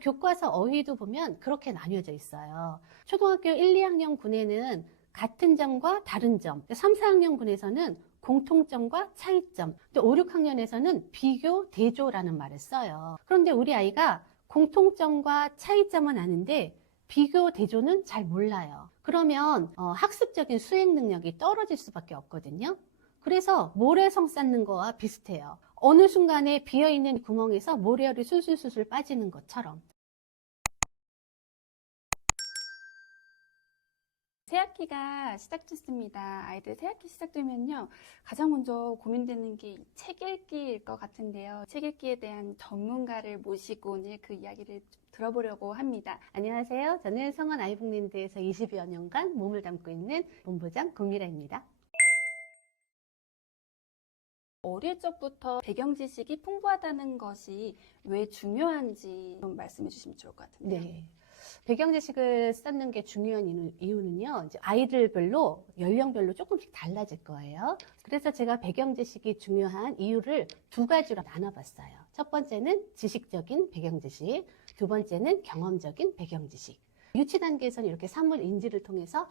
교과서 어휘도 보면 그렇게 나뉘어져 있어요. 초등학교 1, 2학년 군에는 같은 점과 다른 점, 3, 4학년 군에서는 공통점과 차이점, 또 5, 6학년에서는 비교, 대조라는 말을 써요. 그런데 우리 아이가 공통점과 차이점은 아는데 비교, 대조는 잘 몰라요. 그러면 학습적인 수행 능력이 떨어질 수밖에 없거든요. 그래서 모래성 쌓는 거와 비슷해요. 어느 순간에 비어있는 구멍에서 모래알이 술술술술 빠지는 것처럼. 새학기가 시작됐습니다. 아이들 새학기 시작되면요, 가장 먼저 고민되는 게 책 읽기일 것 같은데요. 책 읽기에 대한 전문가를 모시고 오늘 그 이야기를 들어보려고 합니다. 안녕하세요. 저는 성원 아이북랜드에서 20여 년간 몸을 담고 있는 본부장 구미라입니다. 어릴 적부터 배경 지식이 풍부하다는 것이 왜 중요한지 좀 말씀해 주시면 좋을 것 같은데요. 네. 배경 지식을 쌓는 게 중요한 이유는요, 이제 아이들별로, 연령별로 조금씩 달라질 거예요. 그래서 제가 배경 지식이 중요한 이유를 두 가지로 나눠봤어요. 첫 번째는 지식적인 배경 지식, 두 번째는 경험적인 배경 지식. 유치 단계에서는 이렇게 사물 인지를 통해서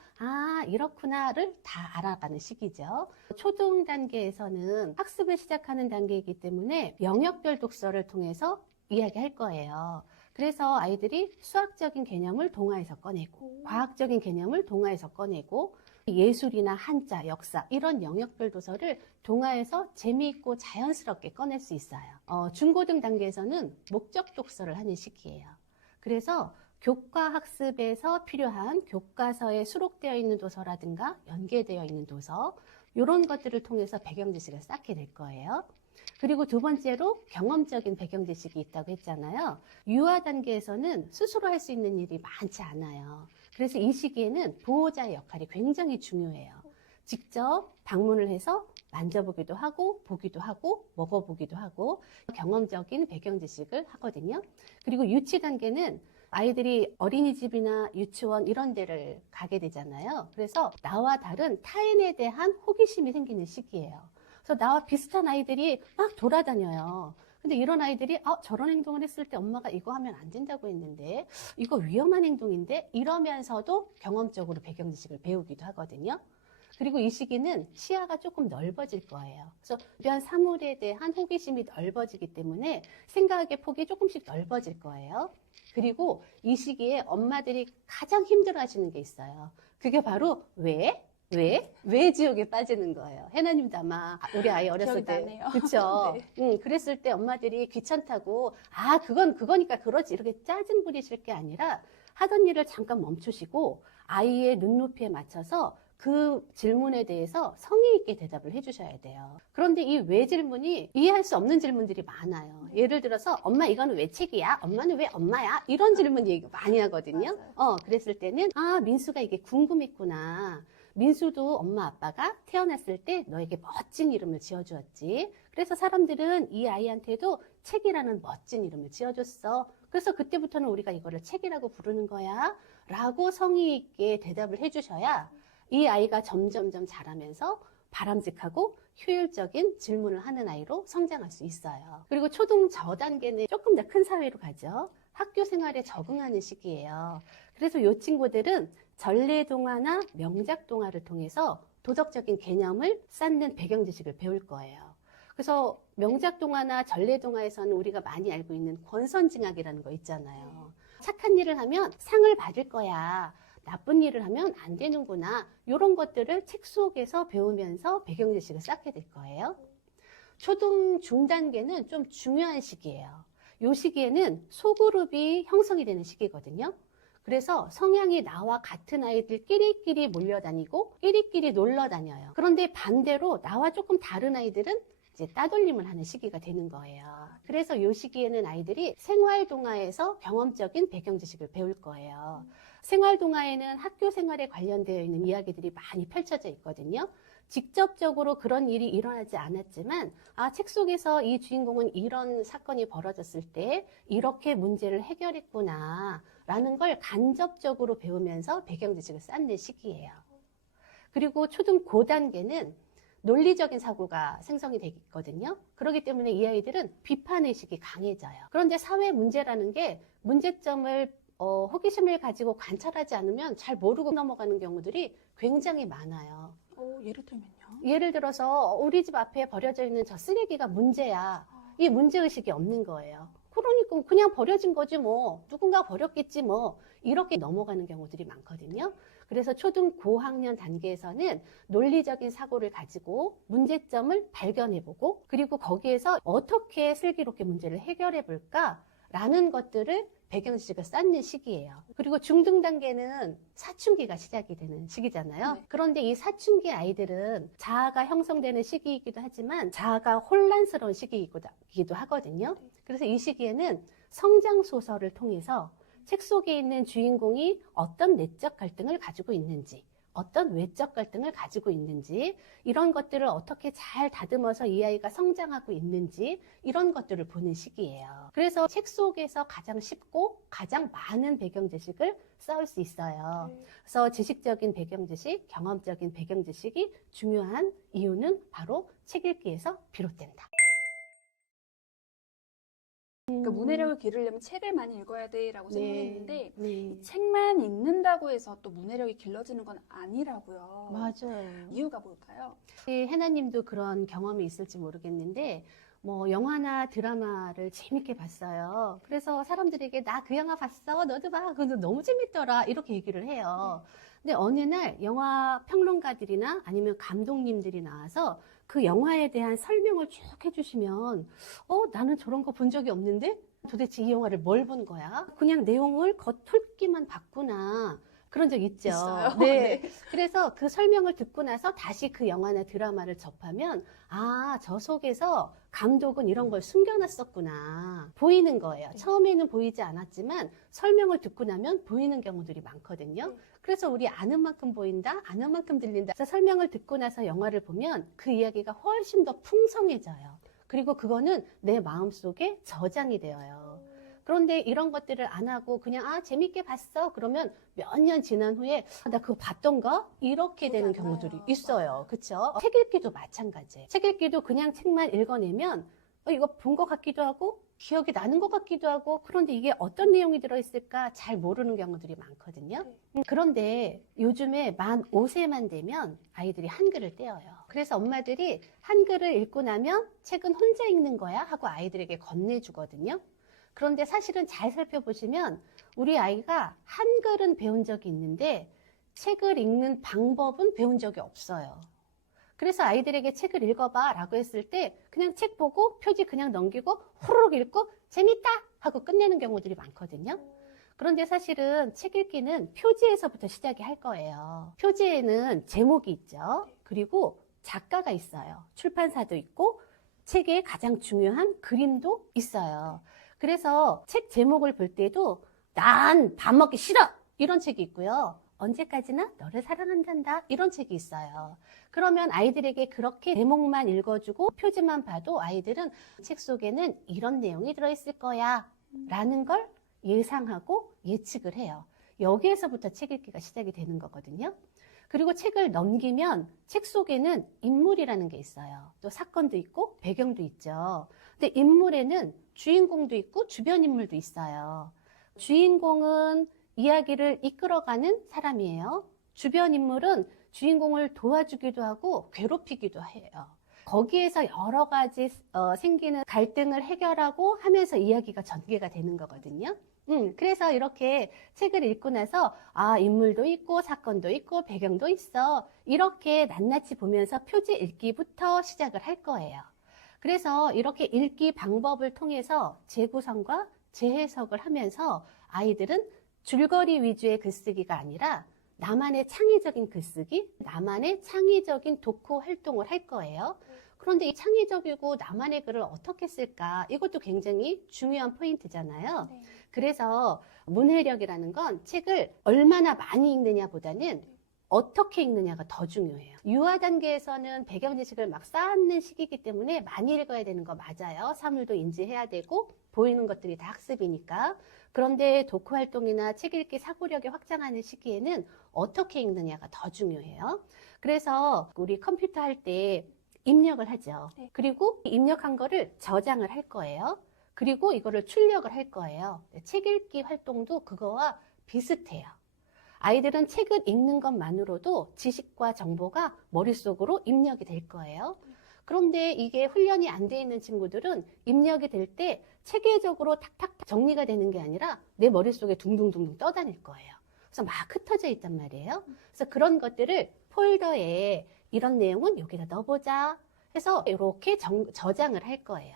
이렇구나를 다 알아가는 시기죠. 초등 단계에서는 학습을 시작하는 단계이기 때문에 영역별 독서를 통해서 이야기할 거예요. 그래서 아이들이 수학적인 개념을 동화에서 꺼내고 과학적인 개념을 동화에서 꺼내고 예술이나 한자, 역사 이런 영역별 도서를 동화에서 재미있고 자연스럽게 꺼낼 수 있어요. 중고등 단계에서는 목적 독서를 하는 시기예요. 그래서 교과 학습에서 필요한 교과서에 수록되어 있는 도서라든가 연계되어 있는 도서 이런 것들을 통해서 배경 지식을 쌓게 될 거예요. 그리고 두 번째로 경험적인 배경 지식이 있다고 했잖아요. 유아 단계에서는 스스로 할 수 있는 일이 많지 않아요. 그래서 이 시기에는 보호자의 역할이 굉장히 중요해요. 직접 방문을 해서 만져보기도 하고 보기도 하고 먹어보기도 하고 경험적인 배경 지식을 하거든요. 그리고 유치 단계는 아이들이 어린이집이나 유치원 이런 데를 가게 되잖아요. 그래서 나와 다른 타인에 대한 호기심이 생기는 시기예요. 그래서 나와 비슷한 아이들이 막 돌아다녀요. 근데 이런 아이들이 저런 행동을 했을 때 엄마가 이거 하면 안 된다고 했는데 이거 위험한 행동인데 이러면서도 경험적으로 배경 지식을 배우기도 하거든요. 그리고 이 시기는 시야가 조금 넓어질 거예요. 그래서 주변 사물에 대한 호기심이 넓어지기 때문에 생각의 폭이 조금씩 넓어질 거예요. 그리고 이 시기에 엄마들이 가장 힘들어 하시는 게 있어요. 그게 바로 왜 지옥에 빠지는 거예요. 해나님도 아마 우리 아이 어렸을 때 그렇죠. 네. 그랬을 때 엄마들이 귀찮다고 그거니까 그러지 이렇게 짜증 부리실 게 아니라 하던 일을 잠깐 멈추시고 아이의 눈높이에 맞춰서 그 질문에 대해서 성의 있게 대답을 해주셔야 돼요. 그런데 이 왜 질문이 이해할 수 없는 질문들이 많아요. 예를 들어서 엄마 이거는 왜 책이야? 엄마는 왜 엄마야? 이런 질문 얘기 많이 하거든요. 그랬을 때는 민수가 이게 궁금했구나. 민수도 엄마 아빠가 태어났을 때 너에게 멋진 이름을 지어주었지. 그래서 사람들은 이 아이한테도 책이라는 멋진 이름을 지어줬어. 그래서 그때부터는 우리가 이거를 책이라고 부르는 거야 라고 성의 있게 대답을 해주셔야 이 아이가 점점점 자라면서 바람직하고 효율적인 질문을 하는 아이로 성장할 수 있어요. 그리고 초등 저단계는 조금 더 큰 사회로 가죠. 학교 생활에 적응하는 시기예요. 그래서 이 친구들은 전래동화나 명작동화를 통해서 도덕적인 개념을 쌓는 배경 지식을 배울 거예요. 그래서 명작동화나 전래동화에서는 우리가 많이 알고 있는 권선징악이라는 거 있잖아요. 착한 일을 하면 상을 받을 거야. 나쁜 일을 하면 안 되는구나. 이런 것들을 책 속에서 배우면서 배경 지식을 쌓게 될 거예요. 초등 중단계는 좀 중요한 시기예요. 이 시기에는 소그룹이 형성이 되는 시기거든요. 그래서 성향이 나와 같은 아이들끼리 몰려다니고 끼리끼리 놀러 다녀요. 그런데 반대로 나와 조금 다른 아이들은 이제 따돌림을 하는 시기가 되는 거예요. 그래서 이 시기에는 아이들이 생활동화에서 경험적인 배경 지식을 배울 거예요. 생활동화에는 학교 생활에 관련되어 있는 이야기들이 많이 펼쳐져 있거든요. 직접적으로 그런 일이 일어나지 않았지만 책 속에서 이 주인공은 이런 사건이 벌어졌을 때 이렇게 문제를 해결했구나 라는 걸 간접적으로 배우면서 배경 지식을 쌓는 시기예요. 그리고 초등 고단계는 논리적인 사고가 생성이 되거든요. 그렇기 때문에 이 아이들은 비판의식이 강해져요. 그런데 사회 문제라는 게 문제점을 호기심을 가지고 관찰하지 않으면 잘 모르고 넘어가는 경우들이 굉장히 많아요. 예를 들면요? 예를 들어서 우리 집 앞에 버려져 있는 저 쓰레기가 문제야. 이 문제의식이 없는 거예요. 그러니까 그냥 버려진 거지 뭐. 누군가 버렸겠지 뭐. 이렇게 넘어가는 경우들이 많거든요. 그래서 초등 고학년 단계에서는 논리적인 사고를 가지고 문제점을 발견해보고 그리고 거기에서 어떻게 슬기롭게 문제를 해결해볼까라는 것들을 배경지식을 쌓는 시기예요. 그리고 중등 단계는 사춘기가 시작이 되는 시기잖아요. 네. 그런데 이 사춘기 아이들은 자아가 형성되는 시기이기도 하지만 자아가 혼란스러운 시기이기도 하거든요. 그래서 이 시기에는 성장 소설을 통해서 책 속에 있는 주인공이 어떤 내적 갈등을 가지고 있는지, 어떤 외적 갈등을 가지고 있는지, 이런 것들을 어떻게 잘 다듬어서 이 아이가 성장하고 있는지, 이런 것들을 보는 시기예요. 그래서 책 속에서 가장 쉽고 가장 많은 배경 지식을 쌓을 수 있어요. 그래서 지식적인 배경 지식, 경험적인 배경 지식이 중요한 이유는 바로 책 읽기에서 비롯된다. 그러니까 문해력을 기르려면 책을 많이 읽어야 돼라고 생각했는데 네. 책만 읽는다고 해서 또 문해력이 길러지는 건 아니라고요. 맞아요. 이유가 뭘까요? 해나님도 그런 경험이 있을지 모르겠는데, 뭐, 영화나 드라마를 재밌게 봤어요. 그래서 사람들에게 나 그 영화 봤어? 너도 봐. 그거 너무 재밌더라. 이렇게 얘기를 해요. 근데 어느 날 영화 평론가들이나 아니면 감독님들이 나와서 그 영화에 대한 설명을 쭉 해주시면, 나는 저런 거 본 적이 없는데? 도대체 이 영화를 뭘 본 거야? 그냥 내용을 겉훑기만 봤구나. 그런 적 있죠. 있어요. 네. 그래서 그 설명을 듣고 나서 다시 그 영화나 드라마를 접하면, 저 속에서 감독은 이런 걸 숨겨놨었구나. 보이는 거예요. 처음에는 보이지 않았지만 설명을 듣고 나면 보이는 경우들이 많거든요. 그래서 우리 아는 만큼 보인다, 아는 만큼 들린다. 그래서 설명을 듣고 나서 영화를 보면 그 이야기가 훨씬 더 풍성해져요. 그리고 그거는 내 마음속에 저장이 되어요. 그런데 이런 것들을 안 하고 그냥 재밌게 봤어. 그러면 몇 년 지난 후에 나 그거 봤던가? 이렇게 되는 경우들이 있어요. 그쵸? 책 읽기도 마찬가지예요. 책 읽기도 그냥 책만 읽어내면 이거 본 것 같기도 하고 기억이 나는 것 같기도 하고 그런데 이게 어떤 내용이 들어있을까 잘 모르는 경우들이 많거든요. 그런데 요즘에 만 5세만 되면 아이들이 한글을 떼어요. 그래서 엄마들이 한글을 읽고 나면 책은 혼자 읽는 거야 하고 아이들에게 건네주거든요. 그런데 사실은 잘 살펴보시면 우리 아이가 한글은 배운 적이 있는데 책을 읽는 방법은 배운 적이 없어요. 그래서 아이들에게 책을 읽어봐 라고 했을 때 그냥 책 보고 표지 그냥 넘기고 후루룩 읽고 재밌다 하고 끝내는 경우들이 많거든요. 그런데 사실은 책 읽기는 표지에서부터 시작이 할 거예요. 표지에는 제목이 있죠. 그리고 작가가 있어요. 출판사도 있고 책에 가장 중요한 그림도 있어요. 그래서 책 제목을 볼 때도 난 밥 먹기 싫어 이런 책이 있고요. 언제까지나 너를 사랑한단다 이런 책이 있어요. 그러면 아이들에게 그렇게 제목만 읽어주고 표지만 봐도 아이들은 책 속에는 이런 내용이 들어있을 거야 라는 걸 예상하고 예측을 해요. 여기에서부터 책 읽기가 시작이 되는 거거든요. 그리고 책을 넘기면 책 속에는 인물이라는 게 있어요. 또 사건도 있고 배경도 있죠. 근데 인물에는 주인공도 있고 주변 인물도 있어요. 주인공은 이야기를 이끌어가는 사람이에요. 주변 인물은 주인공을 도와주기도 하고 괴롭히기도 해요. 거기에서 여러 가지 생기는 갈등을 해결하고 하면서 이야기가 전개가 되는 거거든요. 그래서 이렇게 책을 읽고 나서 인물도 있고 사건도 있고 배경도 있어. 이렇게 낱낱이 보면서 표지 읽기부터 시작을 할 거예요. 그래서 이렇게 읽기 방법을 통해서 재구성과 재해석을 하면서 아이들은 줄거리 위주의 글쓰기가 아니라 나만의 창의적인 글쓰기, 나만의 창의적인 독후 활동을 할 거예요. 그런데 이 창의적이고 나만의 글을 어떻게 쓸까? 이것도 굉장히 중요한 포인트잖아요. 네. 그래서 문해력이라는 건 책을 얼마나 많이 읽느냐보다는 어떻게 읽느냐가 더 중요해요. 유아 단계에서는 배경 지식을 막 쌓는 시기이기 때문에 많이 읽어야 되는 거 맞아요. 사물도 인지해야 되고 보이는 것들이 다 학습이니까. 그런데 독후 활동이나 책 읽기 사고력이 확장하는 시기에는 어떻게 읽느냐가 더 중요해요. 그래서 우리 컴퓨터 할 때 입력을 하죠. 네. 그리고 입력한 거를 저장을 할 거예요. 그리고 이거를 출력을 할 거예요. 책 읽기 활동도 그거와 비슷해요. 아이들은 책을 읽는 것만으로도 지식과 정보가 머릿속으로 입력이 될 거예요. 그런데 이게 훈련이 안 돼 있는 친구들은 입력이 될 때 체계적으로 탁탁탁 정리가 되는 게 아니라 내 머릿속에 둥둥둥둥 떠다닐 거예요. 그래서 막 흩어져 있단 말이에요. 그래서 그런 것들을 폴더에 이런 내용은 여기다 넣어보자 해서 이렇게 저장을 할 거예요.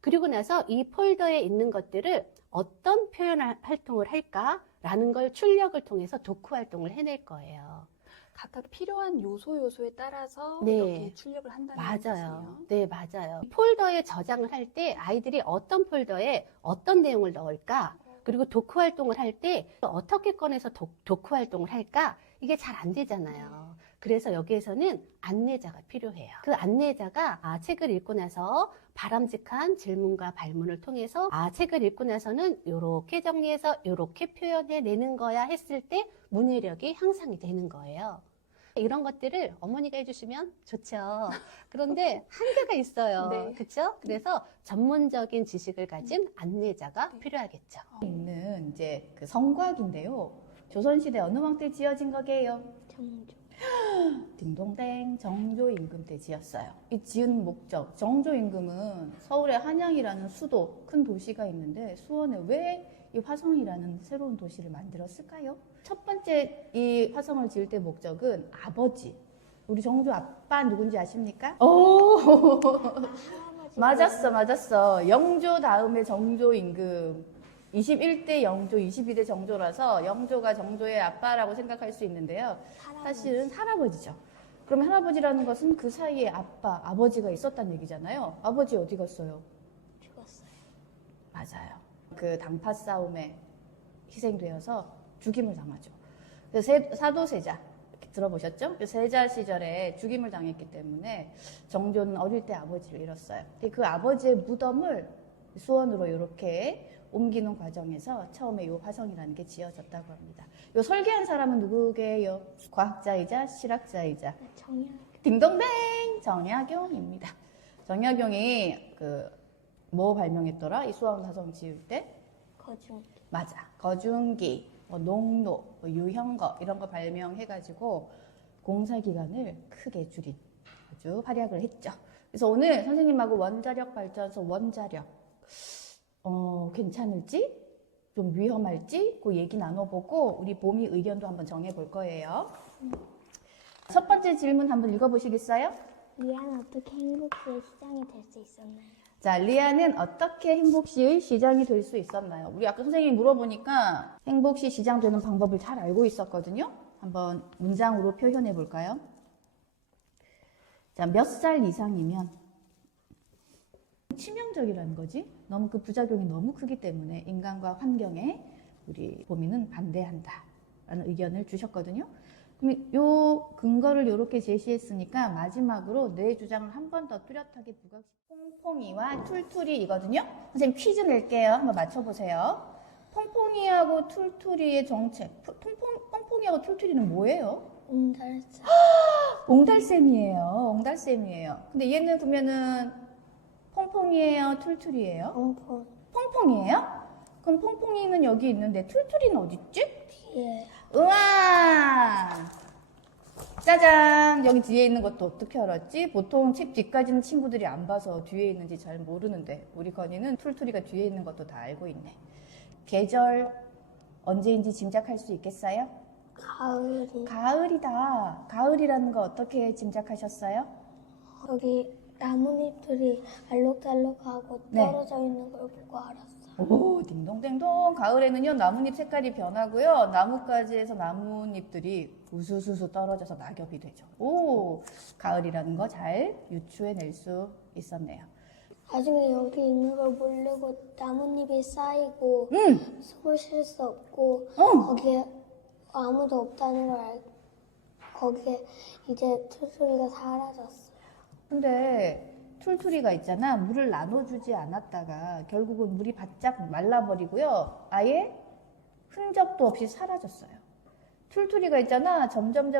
그리고 나서 이 폴더에 있는 것들을 어떤 표현 활동을 할까라는 걸 출력을 통해서 독후 활동을 해낼 거예요. 각각 필요한 요소에 따라서 네. 이렇게 출력을 한다는 맞아요. 뜻이네요. 네, 맞아요. 이 폴더에 저장을 할 때 아이들이 어떤 폴더에 어떤 내용을 넣을까? 그리고 독후 활동을 할 때 어떻게 꺼내서 독후 활동을 할까? 이게 잘 안 되잖아요. 그래서 여기에서는 안내자가 필요해요. 그 안내자가 책을 읽고 나서 바람직한 질문과 발문을 통해서 책을 읽고 나서는 이렇게 정리해서 이렇게 표현해 내는 거야 했을 때 문해력이 향상이 되는 거예요. 이런 것들을 어머니가 해주시면 좋죠. 그런데 한계가 있어요. 네. 그렇죠? 그래서 전문적인 지식을 가진 안내자가 네. 필요하겠죠. 있는 이제 그 성곽인데요. 조선시대 어느 왕 때 지어진 거게요? 정조. 딩동댕 정조 임금 때 지었어요. 이 지은 목적, 정조 임금은 서울에 한양이라는 수도, 큰 도시가 있는데 수원에 왜 이 화성이라는 새로운 도시를 만들었을까요? 첫 번째 이 화성을 지을 때 목적은 아버지, 우리 정조 아빠 누군지 아십니까? 오, 맞았어. 영조 다음에 정조 임금. 21대 영조, 22대 정조라서 영조가 정조의 아빠라고 생각할 수 있는데요. 사실은 할아버지죠. 그러면 할아버지라는 것은 그 사이에 아버지가 있었다는 얘기잖아요. 아버지 어디 갔어요? 죽었어요. 맞아요. 그 당파 싸움에 희생되어서 죽임을 당하죠. 그래서 사도세자 이렇게 들어보셨죠? 그 세자 시절에 죽임을 당했기 때문에 정조는 어릴 때 아버지를 잃었어요. 그 아버지의 무덤을 수원으로 이렇게 옮기는 과정에서 처음에 이 화성이라는 게 지어졌다고 합니다. 이 설계한 사람은 누구게요? 과학자이자 실학자이자 정약. 딩동댕 정약용입니다. 정약용이 뭐 발명했더라? 이 수원 화성 지을 때? 거중. 맞아. 거중기, 농로, 유형거 이런 거 발명해가지고 공사 기간을 크게 줄인 아주 활약을 했죠. 그래서 오늘 선생님하고 원자력 발전소 원자력 괜찮을지 좀 위험할지 그 얘기 나눠보고 우리 봄이 의견도 한번 정해볼 거예요. 첫 번째 질문 한번 읽어보시겠어요? 리아는 어떻게 행복시의 시장이 될 수 있었나요? 자, 리아는 어떻게 행복시의 시장이 될 수 있었나요? 우리 아까 선생님이 물어보니까 행복시 시장 되는 방법을 잘 알고 있었거든요. 한번 문장으로 표현해 볼까요? 자, 몇 살 이상이면 치명적이라는 거지. 너무 그 부작용이 너무 크기 때문에 인간과 환경에 우리 봄이는 반대한다라는 의견을 주셨거든요. 그럼 요 근거를 이렇게 제시했으니까 마지막으로 내 주장을 한 번 더 뚜렷하게 부각시. 퐁퐁이와 툴툴이거든요. 선생님 퀴즈 낼게요. 한번 맞춰보세요. 퐁퐁이하고 툴툴이의 정체. 퐁퐁이하고 툴툴이는 뭐예요? 옹달사. 옹달샘이에요. 근데 얘는 그러면은 퐁퐁이에요? 툴툴이에요? 옹포. 퐁퐁이에요? 그럼 퐁퐁이는 여기 있는데 툴툴이는 어딨지? 뒤에. 우와! 짜잔! 여기 뒤에 있는 것도 어떻게 알았지? 보통 책 뒤까지는 친구들이 안 봐서 뒤에 있는지 잘 모르는데 우리 건이는 툴툴이가 뒤에 있는 것도 다 알고 있네. 계절 언제인지 짐작할 수 있겠어요? 가을이. 가을이다. 가을이라는 거 어떻게 짐작하셨어요? 거기 나뭇잎들이 알록달록하고 네. 떨어져 있는 걸 보고 알았어요. 오, 딩동댕동. 가을에는요, 나뭇잎 색깔이 변하고요, 나뭇가지에서 나뭇잎들이 우수수수 떨어져서 낙엽이 되죠. 오, 가을이라는 거 잘 유추해낼 수 있었네요. 나중에 여기 있는 걸 모르고 나뭇잎이 쌓이고 숨을 쉴 수 없고 거기에 아무도 없다는 걸 알고 거기에 이제 툴툴이가 사라졌어요. 근데 툴툴이가 있잖아. 물을 나눠주지 않았다가 결국은 물이 바짝 말라버리고요. 아예 흔적도 없이 사라졌어요. 툴툴이가 있잖아. 점점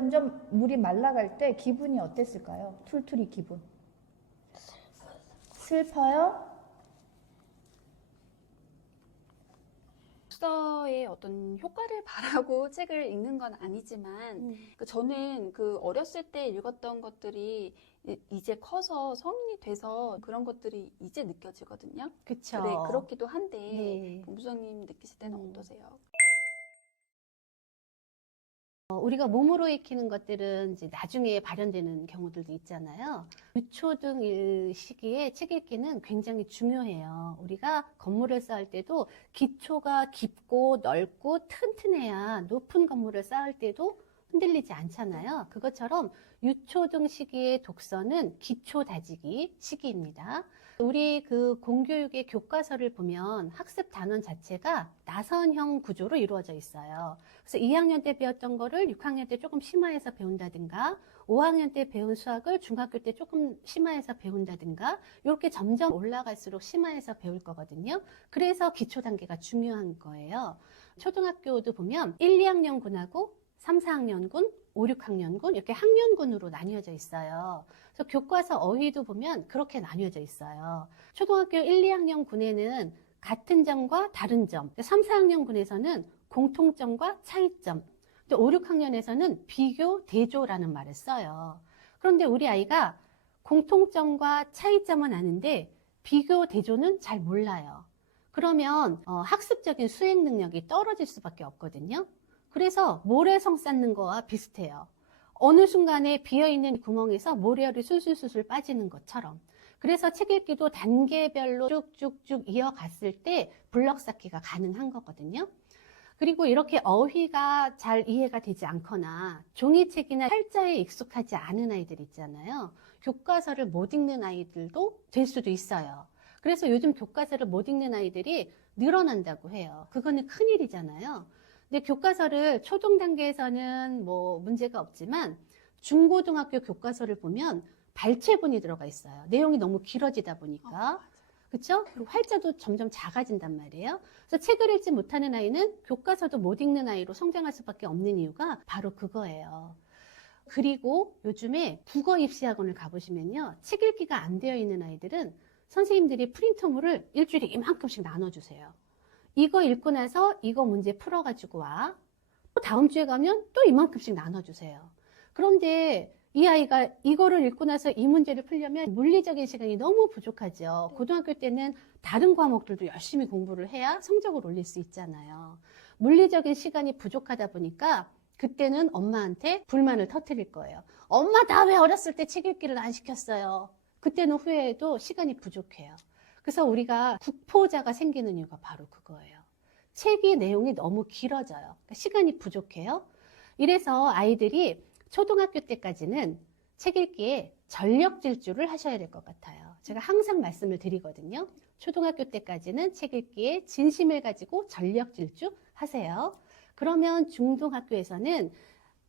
물이 말라갈 때 기분이 어땠을까요? 툴툴이 기분. 슬퍼요? 독서의 어떤 효과를 바라고 책을 읽는 건 아니지만 저는 그 어렸을 때 읽었던 것들이 이제 커서 성인이 돼서 그런 것들이 이제 느껴지거든요. 그쵸. 네, 그렇기도 한데 네. 본부장님 느끼실 때는 어떠세요? 우리가 몸으로 익히는 것들은 이제 나중에 발현되는 경우들도 있잖아요. 유초등 시기에 책 읽기는 굉장히 중요해요. 우리가 건물을 쌓을 때도 기초가 깊고 넓고 튼튼해야 높은 건물을 쌓을 때도 흔들리지 않잖아요. 그것처럼 유초등 시기의 독서는 기초 다지기 시기입니다. 우리 그 공교육의 교과서를 보면 학습 단원 자체가 나선형 구조로 이루어져 있어요. 그래서 2학년 때 배웠던 거를 6학년 때 조금 심화해서 배운다든가 5학년 때 배운 수학을 중학교 때 조금 심화해서 배운다든가 이렇게 점점 올라갈수록 심화해서 배울 거거든요. 그래서 기초 단계가 중요한 거예요. 초등학교도 보면 1, 2학년군하고 3, 4학년군, 5, 6학년군 이렇게 학년군으로 나뉘어져 있어요. 그래서 교과서 어휘도 보면 그렇게 나뉘어져 있어요. 초등학교 1, 2학년군에는 같은 점과 다른 점, 3, 4학년군에서는 공통점과 차이점, 5, 6학년에서는 비교, 대조라는 말을 써요. 그런데 우리 아이가 공통점과 차이점은 아는데 비교, 대조는 잘 몰라요. 그러면 학습적인 수행 능력이 떨어질 수밖에 없거든요. 그래서 모래성 쌓는 거와 비슷해요. 어느 순간에 비어있는 구멍에서 모래알이 술술술술 빠지는 것처럼. 그래서 책 읽기도 단계별로 쭉쭉쭉 이어갔을 때 블럭 쌓기가 가능한 거거든요. 그리고 이렇게 어휘가 잘 이해가 되지 않거나 종이책이나 팔자에 익숙하지 않은 아이들 있잖아요. 교과서를 못 읽는 아이들도 될 수도 있어요. 그래서 요즘 교과서를 못 읽는 아이들이 늘어난다고 해요. 그거는 큰일이잖아요. 근데 교과서를 초등 단계에서는 뭐 문제가 없지만 중고등학교 교과서를 보면 발췌본이 들어가 있어요. 내용이 너무 길어지다 보니까. 그렇죠? 그리고 활자도 점점 작아진단 말이에요. 그래서 책을 읽지 못하는 아이는 교과서도 못 읽는 아이로 성장할 수밖에 없는 이유가 바로 그거예요. 그리고 요즘에 국어 입시학원을 가보시면요. 책 읽기가 안 되어 있는 아이들은 선생님들이 프린터물을 일주일에 이만큼씩 나눠주세요. 이거 읽고 나서 이거 문제 풀어가지고 와. 또 다음 주에 가면 또 이만큼씩 나눠주세요. 그런데 이 아이가 이거를 읽고 나서 이 문제를 풀려면 물리적인 시간이 너무 부족하죠. 고등학교 때는 다른 과목들도 열심히 공부를 해야 성적을 올릴 수 있잖아요. 물리적인 시간이 부족하다 보니까 그때는 엄마한테 불만을 터뜨릴 거예요. 엄마, 나 왜 어렸을 때 책 읽기를 안 시켰어요? 그때는 후회해도 시간이 부족해요. 그래서 우리가 국포자가 생기는 이유가 바로 그거예요. 책의 내용이 너무 길어져요. 그러니까 시간이 부족해요. 이래서 아이들이 초등학교 때까지는 책 읽기에 전력 질주를 하셔야 될 것 같아요. 제가 항상 말씀을 드리거든요. 초등학교 때까지는 책 읽기에 진심을 가지고 전력 질주 하세요. 그러면 중등학교에서는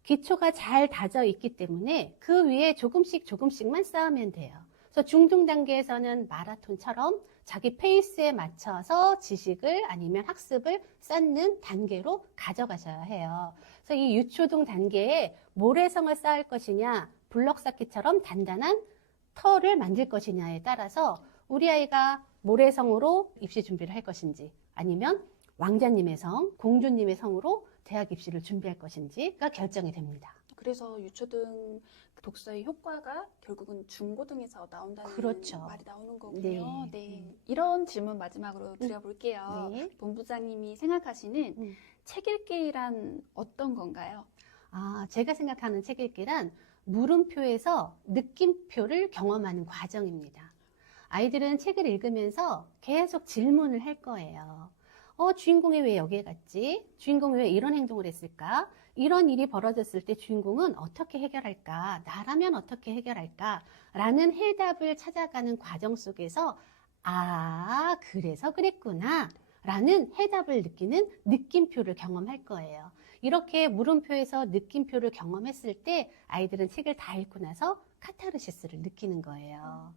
기초가 잘 다져 있기 때문에 그 위에 조금씩만 쌓으면 돼요. 그래서 중등 단계에서는 마라톤처럼 자기 페이스에 맞춰서 지식을 아니면 학습을 쌓는 단계로 가져가셔야 해요. 그래서 이 유초등 단계에 모래성을 쌓을 것이냐, 블럭 쌓기처럼 단단한 터를 만들 것이냐에 따라서 우리 아이가 모래성으로 입시 준비를 할 것인지 아니면 왕자님의 성, 공주님의 성으로 대학 입시를 준비할 것인지가 결정이 됩니다. 그래서 유초등 독서의 효과가 결국은 중고등에서 나온다는 그렇죠. 말이 나오는 거군요. 네. 네. 이런 질문 마지막으로 드려볼게요. 네. 본부장님이 생각하시는 책 읽기란 어떤 건가요? 제가 생각하는 책 읽기란 물음표에서 느낌표를 경험하는 과정입니다. 아이들은 책을 읽으면서 계속 질문을 할 거예요. 주인공이 왜 여기에 갔지? 주인공이 왜 이런 행동을 했을까? 이런 일이 벌어졌을 때 주인공은 어떻게 해결할까? 나라면 어떻게 해결할까? 라는 해답을 찾아가는 과정 속에서 그래서 그랬구나 라는 해답을 느끼는 느낌표를 경험할 거예요. 이렇게 물음표에서 느낌표를 경험했을 때 아이들은 책을 다 읽고 나서 카타르시스를 느끼는 거예요.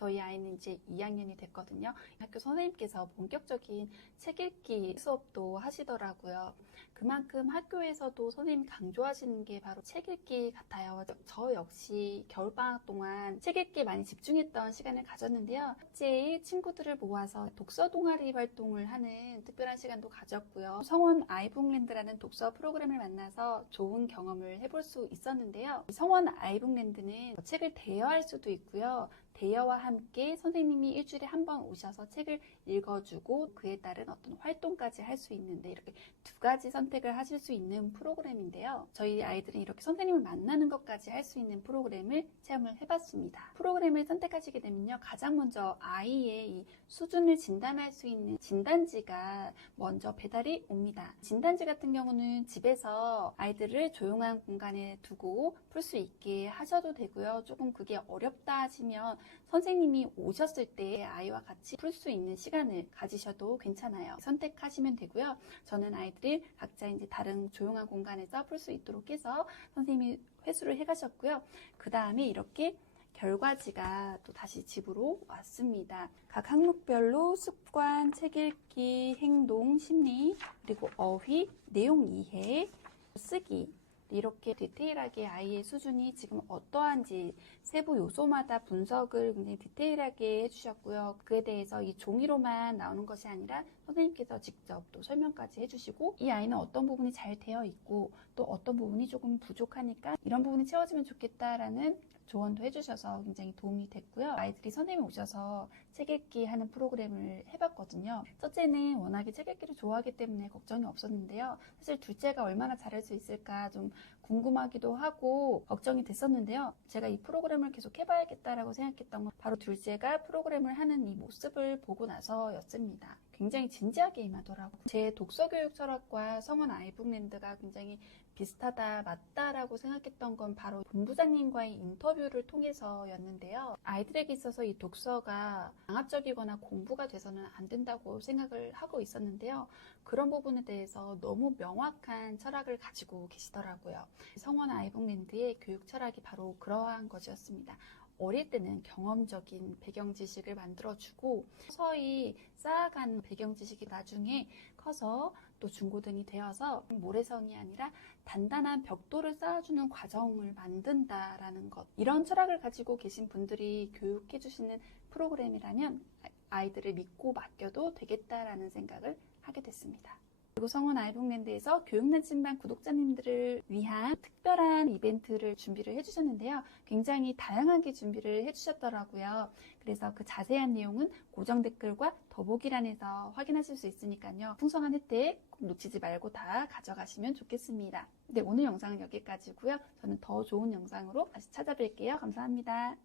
저희 아이는 이제 2학년이 됐거든요. 학교 선생님께서 본격적인 책 읽기 수업도 하시더라고요. 그만큼 학교에서도 선생님이 강조하시는 게 바로 책 읽기 같아요. 저 역시 겨울방학 동안 책 읽기 많이 집중했던 시간을 가졌는데요. 첫째, 친구들을 모아서 독서 동아리 활동을 하는 특별한 시간도 가졌고요. 성원 아이북랜드라는 독서 프로그램을 만나서 좋은 경험을 해볼 수 있었는데요. 성원 아이북랜드는 책을 대여할 수도 있고요. 대여와 함께 선생님이 일주일에 한 번 오셔서 책을 읽어주고 그에 따른 어떤 활동까지 할 수 있는데 이렇게 두 가지 선택을 하실 수 있는 프로그램인데요. 저희 아이들은 이렇게 선생님을 만나는 것까지 할 수 있는 프로그램을 체험을 해봤습니다. 프로그램을 선택하시게 되면요. 가장 먼저 아이의 이 수준을 진단할 수 있는 진단지가 먼저 배달이 옵니다. 진단지 같은 경우는 집에서 아이들을 조용한 공간에 두고 풀 수 있게 하셔도 되고요. 조금 그게 어렵다 하시면 선생님이 오셨을 때 아이와 같이 풀 수 있는 시간을 가지셔도 괜찮아요. 선택하시면 되고요. 저는 아이들이 각자 이제 다른 조용한 공간에서 풀 수 있도록 해서 선생님이 회수를 해가셨고요. 그 다음에 이렇게 결과지가 또 다시 집으로 왔습니다. 각 항목별로 습관, 책 읽기, 행동, 심리, 그리고 어휘, 내용 이해, 쓰기 이렇게 디테일하게 아이의 수준이 지금 어떠한지 세부 요소마다 분석을 굉장히 디테일하게 해주셨고요. 그에 대해서 이 종이로만 나오는 것이 아니라 선생님께서 직접 또 설명까지 해주시고 이 아이는 어떤 부분이 잘 되어 있고 또 어떤 부분이 조금 부족하니까 이런 부분이 채워지면 좋겠다라는 조언도 해주셔서 굉장히 도움이 됐고요. 아이들이 선생님이 오셔서 책 읽기 하는 프로그램을 해봤거든요. 첫째는 워낙에 책 읽기를 좋아하기 때문에 걱정이 없었는데요. 사실 둘째가 얼마나 잘할 수 있을까 좀 궁금하기도 하고 걱정이 됐었는데요. 제가 이 프로그램을 계속 해봐야겠다라고 생각했던 건 바로 둘째가 프로그램을 하는 이 모습을 보고 나서였습니다. 굉장히 진지하게 임하더라고요. 제 독서교육 철학과 성원 아이북랜드가 굉장히 비슷하다, 맞다라고 생각했던 건 바로 본부장님과의 인터뷰를 통해서였는데요. 아이들에게 있어서 이 독서가 강압적이거나 공부가 돼서는 안 된다고 생각을 하고 있었는데요. 그런 부분에 대해서 너무 명확한 철학을 가지고 계시더라고요. 성원 아이북랜드의 교육 철학이 바로 그러한 것이었습니다. 어릴 때는 경험적인 배경 지식을 만들어주고 서서히 쌓아가는 배경 지식이 나중에 커서 또 중고등이 되어서 모래성이 아니라 단단한 벽돌을 쌓아주는 과정을 만든다라는 것. 이런 철학을 가지고 계신 분들이 교육해 주시는 프로그램이라면 아이들을 믿고 맡겨도 되겠다라는 생각을 하게 됐습니다. 그리고 성원 아이북랜드에서 교육나침반 구독자님들을 위한 특별한 이벤트를 준비를 해주셨는데요. 굉장히 다양하게 준비를 해주셨더라고요. 그래서 그 자세한 내용은 고정 댓글과 더보기란에서 확인하실 수 있으니까요. 풍성한 혜택 꼭 놓치지 말고 다 가져가시면 좋겠습니다. 네, 오늘 영상은 여기까지고요. 저는 더 좋은 영상으로 다시 찾아뵐게요. 감사합니다.